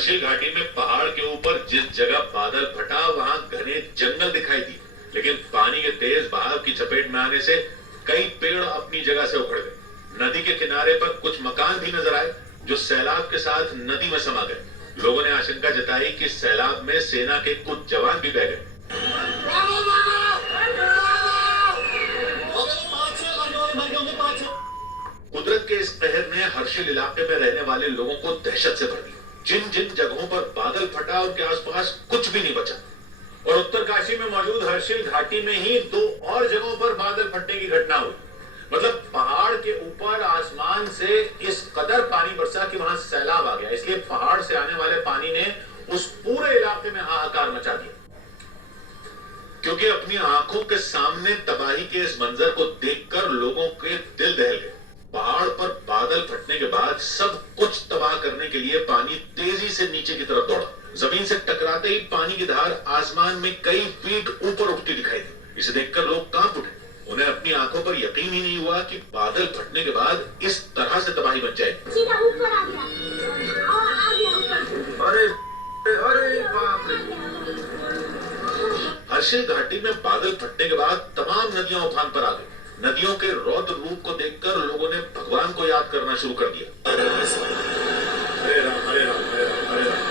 हर्षिल घाटी में पहाड़ के ऊपर जिस जगह बादल फटा वहां घने जंगल दिखाई दिए, लेकिन पानी के तेज बहाव की चपेट में आने से कई पेड़ अपनी जगह से उखड़ गए। नदी के किनारे पर कुछ मकान भी नजर आए जो सैलाब के साथ नदी में समा गए। लोगों ने आशंका जताई कि सैलाब में सेना के कुछ जवान भी बह गए। कुदरत के इस कहर ने हर्षिल इलाके में रहने वाले लोगों को दहशत से भर दिया। जिन जिन जगहों पर बादल फटा उनके आसपास कुछ भी नहीं बचा। और उत्तरकाशी में मौजूद हर्षिल घाटी में ही 2 और जगहों पर बादल फटने की घटना हुई। मतलब पहाड़ के ऊपर आसमान से इस कदर पानी बरसा कि वहां सैलाब आ गया। इसलिए पहाड़ से आने वाले पानी ने उस पूरे इलाके में हाहाकार मचा दिया, क्योंकि अपनी आंखों के सामने तबाही के इस मंजर को देखकर लोगों के दिल दहल गए। पहाड़ पर बादल फटने के बाद सब कुछ तबाह करने के लिए पानी तेजी से नीचे की तरफ दौड़ा। जमीन से टकराते ही पानी की धार आसमान में कई फीट ऊपर उठती दिखाई दी। इसे देखकर लोग कांप उठे। उन्हें अपनी आंखों पर यकीन ही नहीं हुआ कि बादल फटने के बाद इस तरह से तबाही मच जाएगी। सीधा ऊपर आ गया। आ गया ऊपर। अरे अरे बाप रे। हर्षिल घाटी में बादल फटने के बाद तमाम नदियां उफान पर आ गई। नदियों के रौद्र रूप को देखकर लोगों ने भगवान को याद करना शुरू कर दिया। हरे राम हरे राम हरे राम हरे राम।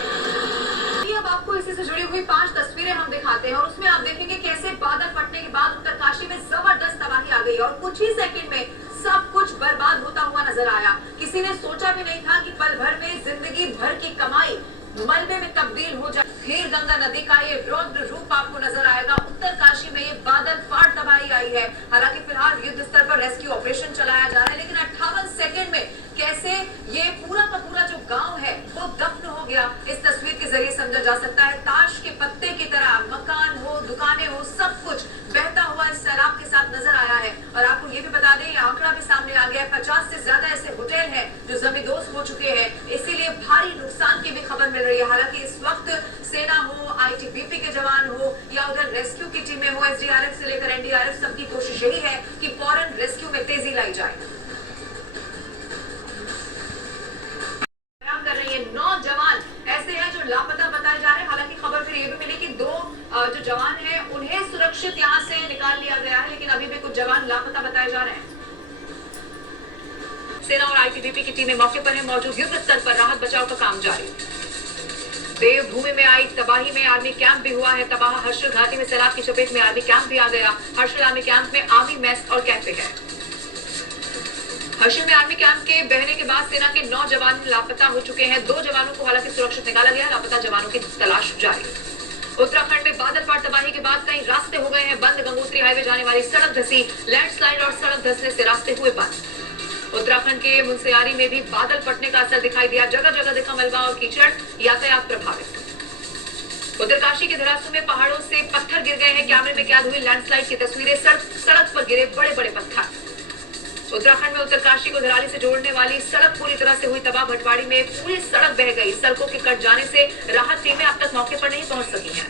अब आपको इसी से जुड़ी हुई 5 तस्वीरें हम दिखाते हैं और उसमें आप देखेंगे कैसे बादल फटने के बाद उत्तरकाशी में जबरदस्त तबाही आ गई और कुछ ही सेकंड में सब कुछ बर्बाद होता हुआ नजर आया। किसी ने सोचा भी नहीं था कि पल भर में जिंदगी भर की कमाई मलबे में तब्दील हो जाए। फिर गंगा नदी का ये रौद्र रूप आपको नजर आएगा। उत्तरकाशी में ये बादल फाड़ तबाही आई है। हालांकि फिलहाल युद्ध स्तर पर रेस्क्यू ऑपरेशन चलाया जा रहा है, लेकिन 58 सेकंड में कैसे ये पूरा का पूरा जो गांव है वो दफन हो गया, इस तस्वीर के जरिए समझा जा सकता है। ताश के पत्ते की तरह मकान हो, दुकानें हो, सब कुछ बहता हुआ इस सैलाब के साथ नजर आया है। और आपको ये भी बता दें, ये आंकड़ा भी सामने आ गया है। 50 से ज्यादा ऐसे होटल हैं जो जमींदोज हो चुके हैं, इसीलिए भारी नुकसान की भी खबर मिल रही है। हालांकि इस वक्त सेना हो, आईटीबीपी के जवान हो या उधर रेस्क्यू की टीमें हो, एसडीआरएफ से लेकर एनडीआरएफ, सबकी कोशिश यही है कि फौरन रेस्क्यू में तेजी लाई जाए। कर रही है 9 जवान ऐसे हैं जो लापता बताए जा रहे हैं। हालांकि खबर फिर ये भी मिली कि 2 जो जवान हैं उन्हें सुरक्षित यहां से निकाल लिया गया है, लेकिन अभी भी कुछ जवान लापता बताए जा रहे हैं। सेना और आईटीबीपी की टीमें मौके पर है मौजूद। युद्ध स्तर पर राहत बचाव का काम जारी। देवभूमि में आई तबाही में आर्मी कैंप भी हुआ है तबाह। हर्षिल घाटी में सैलाब की चपेट में आर्मी कैंप भी आ गया। हर्षिल आर्मी कैंप में आर्मी मेस और कैफे है। हर्षिल में आर्मी कैंप के बहने के बाद सेना के 9 जवान लापता हो चुके हैं। 2 जवानों को हालांकि सुरक्षित निकाला गया। लापता जवानों की तलाश जारी। उत्तराखंड में बादल फाड़ तबाही के बाद कई रास्ते हो गए हैं बंद। गंगोत्री हाईवे जाने वाली सड़क धंसी। लैंडस्लाइड और सड़क धंसने से रास्ते हुए बंद। उत्तराखंड के मुनस्यारी में भी बादल फटने का असर दिखाई दिया। जगह जगह दिखा मलबा और कीचड़, यातायात प्रभावित। उत्तरकाशी के धरासू में पहाड़ों से पत्थर गिर गए हैं। कैमरे में कैद हुई लैंडस्लाइड की तस्वीरें। सड़क पर गिरे बड़े बड़े पत्थर। उत्तराखंड में उत्तरकाशी को धराली से जोड़ने वाली सड़क पूरी तरह से हुई तबाह। भटवाड़ी में पूरी सड़क बह गई। सड़कों के कट जाने से राहत टीमें अब तक मौके पर नहीं पहुंच सकी हैं।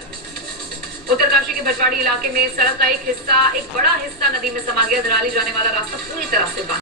उत्तरकाशी के भटवाड़ी इलाके में सड़क का एक बड़ा हिस्सा नदी में समा गया। धराली जाने वाला रास्ता पूरी तरह से बंद।